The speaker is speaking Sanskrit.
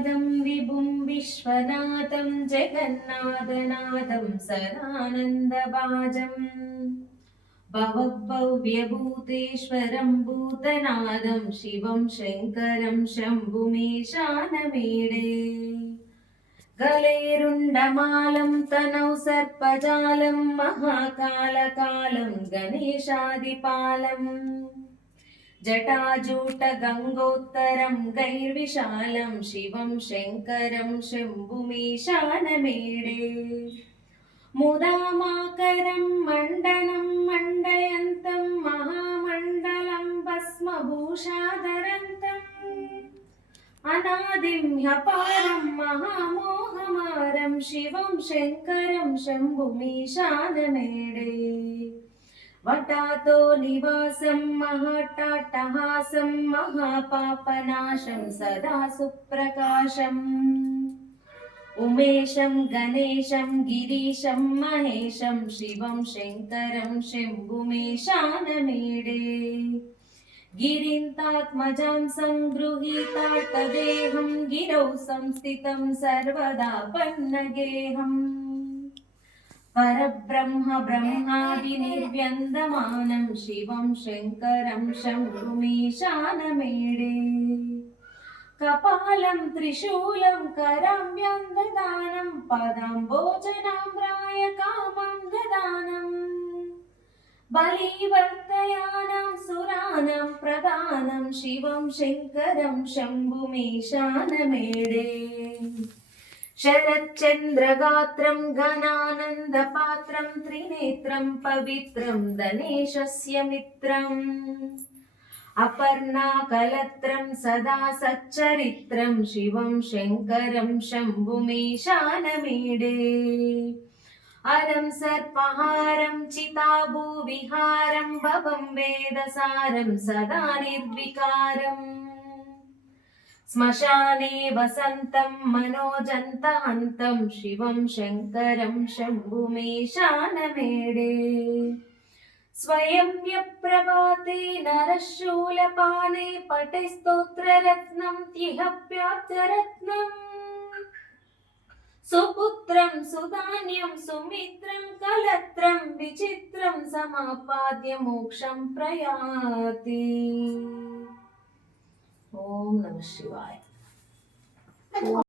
नादं विभुं विश्वनाथं जगन्नाथनादं सदानन्दभाजम् भवभव्यभूतेश्वरं भूतनादं शिवं शङ्करं शम्भुमीशानमीडे गलेरुण्डमालं तनौ सर्पजालं महाकालकालं गणेशादिपालम् जटाजूटगङ्गोत्तरं गैर्विशालं शिवं शङ्करं शम्भुमीशानमीडे मुदामाकरं मण्डनं मण्डयन्तं महामण्डलं भस्मभूषाधरन्तम् अनादिं ह्यपारं महामोहमारं शिवं शङ्करं शम्भुमीशानमीडे वटातो निवासं महाट्टाट्टहासं महापापनाशं सदा सुप्रकाशम् उमेशं गणेशं गिरीशं महेशं शिवं शङ्करं शम्भुमीशानमीडे गिरिन्तात्मजां सङ्गृहीतार्थदेहं गिरौ संस्थितं सर्वदा पन्नगेहम् परब्रह्म ब्रह्मादिनिर्व्यन्दमानं शिवं शङ्करं शम्भुमीशानमीडे कपालं त्रिशूलं कराम्यन्ददानं पदाम्बोजनाम्राय कामं ददानम् बलिवर्तयानां सुराणां प्रदानं शिवं शङ्करं शम्भुमीशानमीडे शरच्चन्द्रगात्रं घनानन्दपात्रं त्रिनेत्रं पवित्रं गणेशस्य मित्रम् अपर्णाकलत्रं सदा सच्चरित्रं शिवं शङ्करं शम्भुमीशानमीडे अरं सर्पहारं चिताभूविहारं भवं वेदसारं सदा निर्विकारम् श्मशाने वसन्तं मनोजन्तहन्तं शिवं शङ्करं शम्भुमीशानमीडे स्वयं व्यप्रभाते नरशूलपाने पठे स्तोत्ररत्नं तिह्यप्याप्तरत्नम् सुपुत्रं सुधान्यं सुमित्रं कलत्रं विचित्रं समापाद्य मोक्षं प्रयाति। ओम नमः शिवाय।